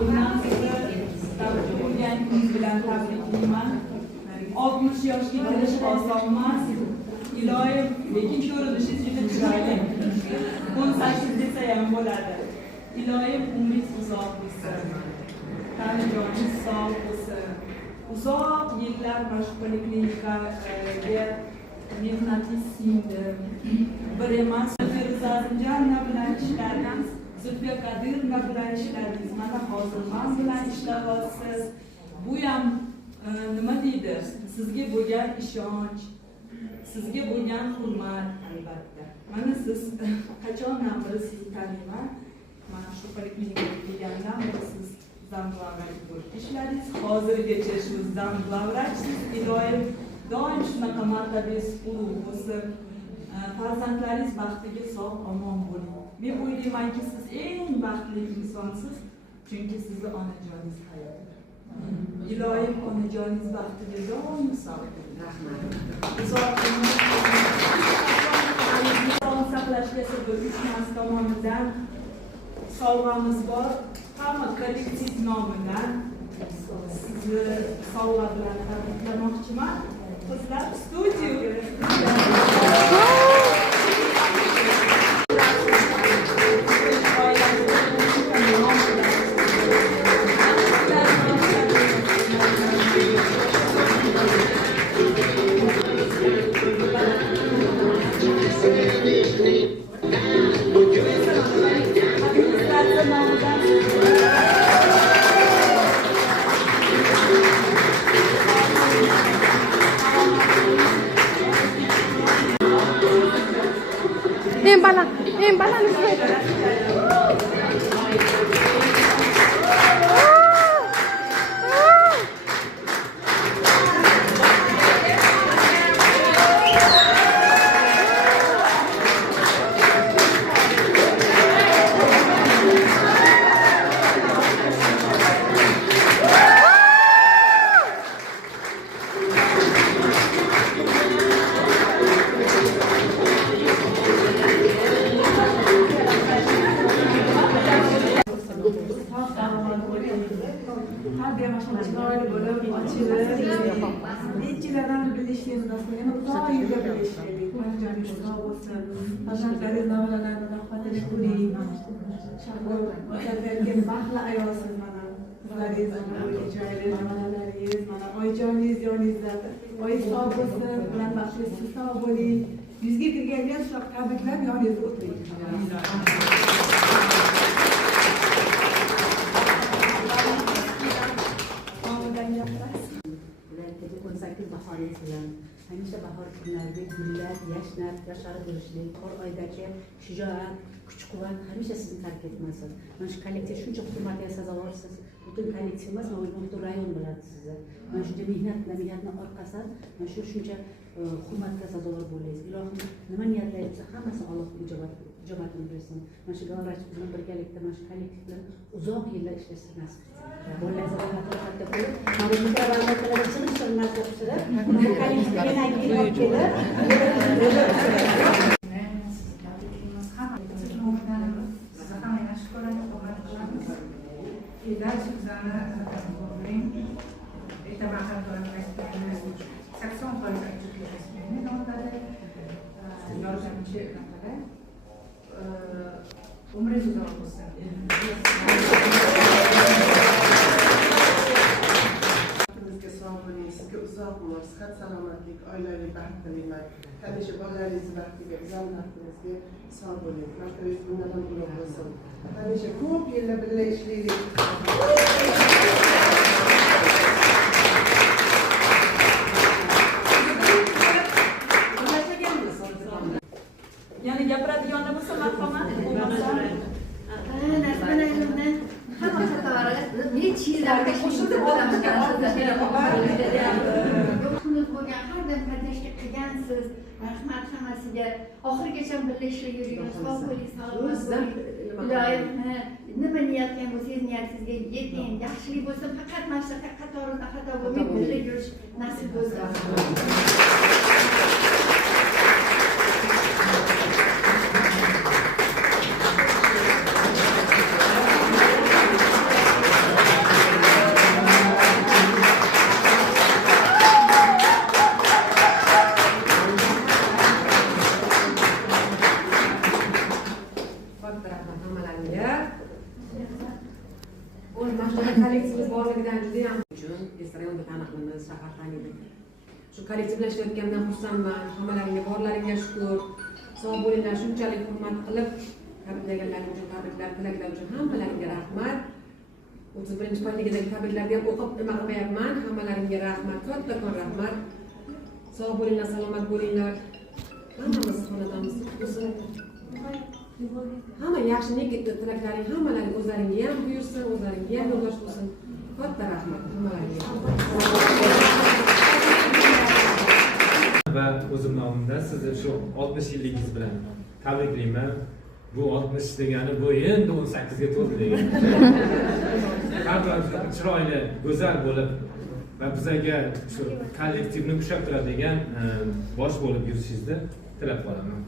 Bundan size tavsiye bilen tabriklayman. 60 yoshga kirish oson emas. Iloyim, lekin ko'rinishingiz juda chiroyli. 18 desa ham bo'ladi. Iloyim umringiz uzoq bo'lsin. Tanijoningiz sog' bo'lsin. Uzoq yillar mana shu poliklinikaga mehnatli singdim. Bir emas, Feruza Azimjonova bilan ishlardingiz. Zulfiya Qodirova bilan ishlardingiz. Mana hozir men bilan ishlayapsiz. Bu ham nima deydi? Sizga bo'lgan ishonch, sizga bo'lgan hurmat albatta. Mana siz qachondan beri sizni taniyman. Mana shu poliklinikaga kelgandan beri siz zamg'lavrach bo'lib ishladingiz. Hozirgacha shu zamg'lavrachsiz. Iloyim doim shunaqa martabangiz ulug' bo'lsin. Farzandlaringiz baxtiga sog' omon bo'ling. Men o'ylaymanki, siz eng baxtli insonsiz, chunki sizni onajoningiz hayot. Iloyim onajoningiz baxtiga doim sog' bo'ling. Rahmat. Uzoq umr saqlashga bir uchmas tomonidan sovg'amiz bor. Hamma kollektiv nomidan sizni sovg'a bilan tabriklamoqchiman. Qizlar, studiyaga Em bala Yüzge kirgengen şok tabrikler yoningizda o'tiring. Hamisha bahor kunlarida gullar yashnab, yosharib yurishlik, qor oydagi shijoat, kuch-quvvat hamisha sizni tark etmasin. Mana shu kollektiv shuncha hurmatga sazovorsiz. Butun kollektiv emas, mana butun rayon biladi sizni. Mana shuncha mehnatni orqasidan mana shu shuncha hurmatga sazovor bo'laysiz. Ilohim nima niyatlayapsa hammasi Allohning ijobatini bersin. Mana shu Gavrach bilan birgalikda mana shu kollektiv bilan uzoq yillar ishlashni nasib etsin. Bolalar zamonatda bo'lib, mana bu taravarlarga chiqishni nasib etsin. Kollektivga yangi yil kelib, Dальше bizlarni bo'ling. E'tiborga sakson foiz ajratishni nomladi. Yordamchi naqada umringiz uzoq bo'lsin. Sizga sog' bo'ling, sizga uzoq umr, sihat, salomatlik, oilaviy baxt tilayman. Hamisha bolalaringizni baxtiga, farzandlaringizga sog' bo'ling. Martabangiz bundan ham ulug' bo'lsin. Hamisha ko'p yillar birga ishlaylik. Yana gapiradiganlar bo'lsa marhamat, bo'lmasa rahmat hammasiga oxirigacha birlashib yurgan sog' bo'ling, salomat bo'ling. Iloyim nima niyatgan bo'lsangiz niyatingizga yeting, yaxshilik bo'lsin, faqat mana shu qatorida xato bo'lmay birga yurish nasib bo'lsin. Mashhur kollektivimiz borligidan juda ham uchun rayonda taniqlimiz, shahar taniydi. Shu kollektiv bilan ishlayotgandan xursandman. Hammalaringga borlaringga shukur. Sog' bo'linglar, shunchalik hurmat qilib tabriklaganlaring uchun tabriklar, tilaklar uchun hammalaringga rahmat. 31 payligidagi tabriklarni ham o'qib nima qilmayapman. Hammalaringga rahmat, kattakon rahmat. Sog' bo'linglar, salomat bo'linglar. Hammamiz xonadonimiz bo'lsin. Hamma yaxshilik tilaklaring hammalaring o'zlaringga ham buyursin, o'zlaringga ham yo'ldosh bo'lsin. Katta rahmat hammalaringga. Va o'zim nomimdan sizni shu 60 yilligingiz bilan tabriklayman. Bu 60 degani bu endi 18 ga to'ldi degani. Har bir chiroyli, go'zal bo'lib va bizga shu kollektivni ushlab turadigan bosh bo'lib yurishingizni tilab qolaman.